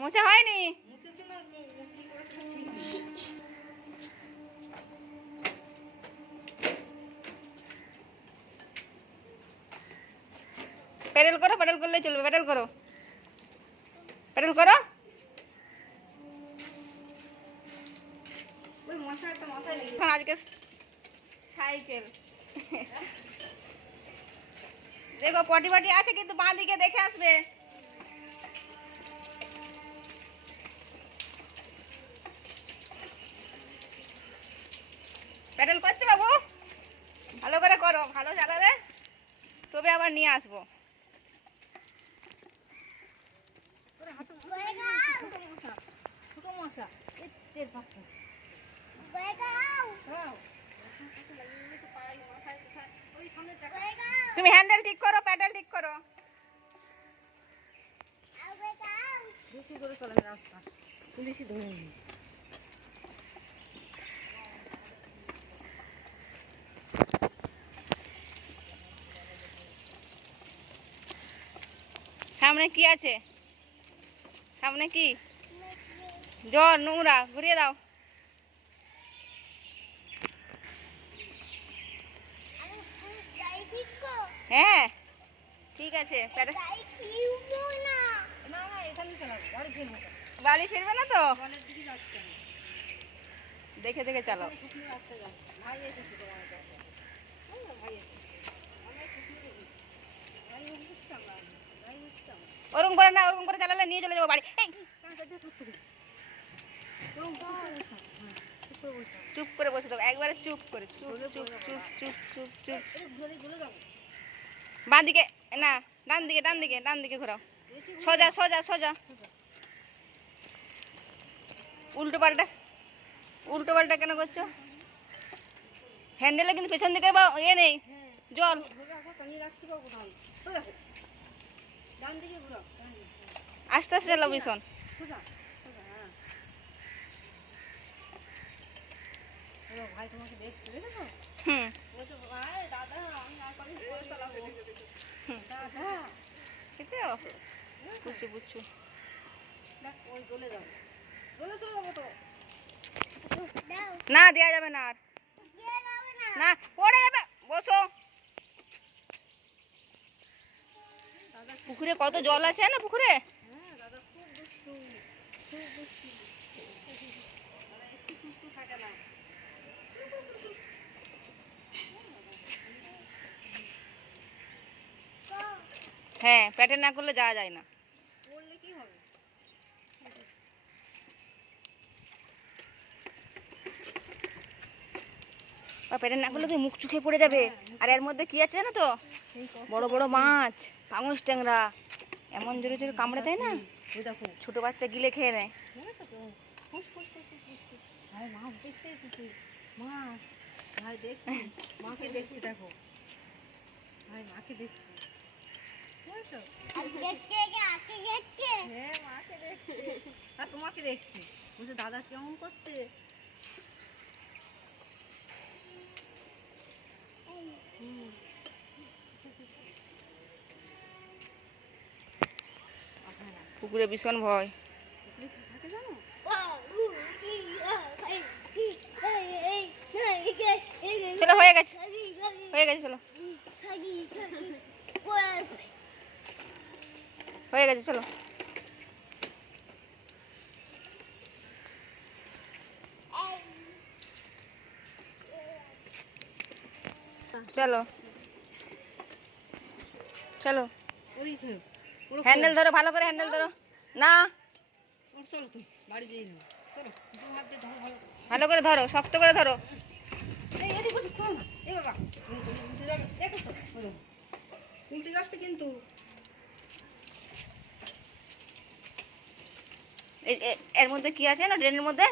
মোছা হয়নি। প্যাডেল করো, প্যাডেল করলেই চলবে। প্যাডেল করো, প্যাডেল করো। ওই মশাটা মাথায় লেগে আজকে সাইকেল। দেখো পটি পটি আছে কিন্তু বাঁ দিকে দেখে আসবে। প্যাডেল করছো বাবু? ভালো করে করো, ভালো চালালে তবে আবার নিয়ে আসবো। তুমি হ্যান্ডেল ঠিক করো, প্যাডেল ঠিক করো। বেশি করে চলে রাস্তা, বেশি ধরে নি। সামনে কি আছে? সামনে কি? জল, নোংরা, ঘুরিয়ে দাও। হ্যাঁ ঠিক আছে। বাড়ি ফিরবে না তো? দেখে দেখে চালাও। ওরকম করে না, ওরকম করে চালালে নিয়ে চলে যাবো বাড়ি। চুপ করে বসে থাকো, একবারে চুপ করে, চুপ চুপ চুপ চুপ চুপ চুপ। বাঁ দিকে না, ডান দিকে, ডান দিকে, ডান দিকে ঘোরাও। সোজা সোজা সোজা। উল্টো পাল্টা, উল্টো পাল্টা কেন করছো? হ্যান্ডেলে কিন্তু পেছন দিকে এ নেই, জল। আস্তে আস্তে চালাও ভীষণ। ভাই তোমাকে দেখছে, দেখেছো? দাদা আমি আর কদিন পরে চালাবো। দাদা খেতেও বুঝছো বুঝছো। দেখ ওই চলে যাও, চলে চলে যাবো তো। না দেয়া যাবে না, আর না পড়ে যাবে। বসো। পুকুরে কত জল আছে না পুকুরে? দাদা খুব দুষ্টু, খুব দুষ্টু। একটু দুষ্টু থাকে না। হ্যাঁ প্যাটেল না করলে যাওয়া যায় না। করলে কি হবে? প্যাটেল না করলে তুই মুখ চুখে পড়ে যাবে। আর এর মধ্যে কি আছে জানো তো? বড় বড় মাছ, পাঙস ট্যাংরা। এমন জোরে জোরে কামড়ে দেয় না, ছোট বাচ্চা গিলে খেয়ে নেয়। মাছ দেখতে এসেছি, মাছ। ভাই দেখছি, মাকে দেখছি, দেখো ভাই মাকে দেখছি। আর তোমাকে দেখছি, বলছে দাদা কেমন করছে। পুকুরে ভীষণ ভয়। চলো হয়ে গেছে, হয়ে গেছে, চলো হয়ে গেছে, চলো। চলো চলো, হ্যান্ডেল ধরো, ভালো করে হ্যান্ডেল ধরো। না চলো তুই বাড়ি যাই না, চলো ভালো করে ধরো, শক্ত করে ধরো। উল্টে যাচ্ছে কিন্তু। এর মধ্যে কি আছে না, ড্রেনের মধ্যে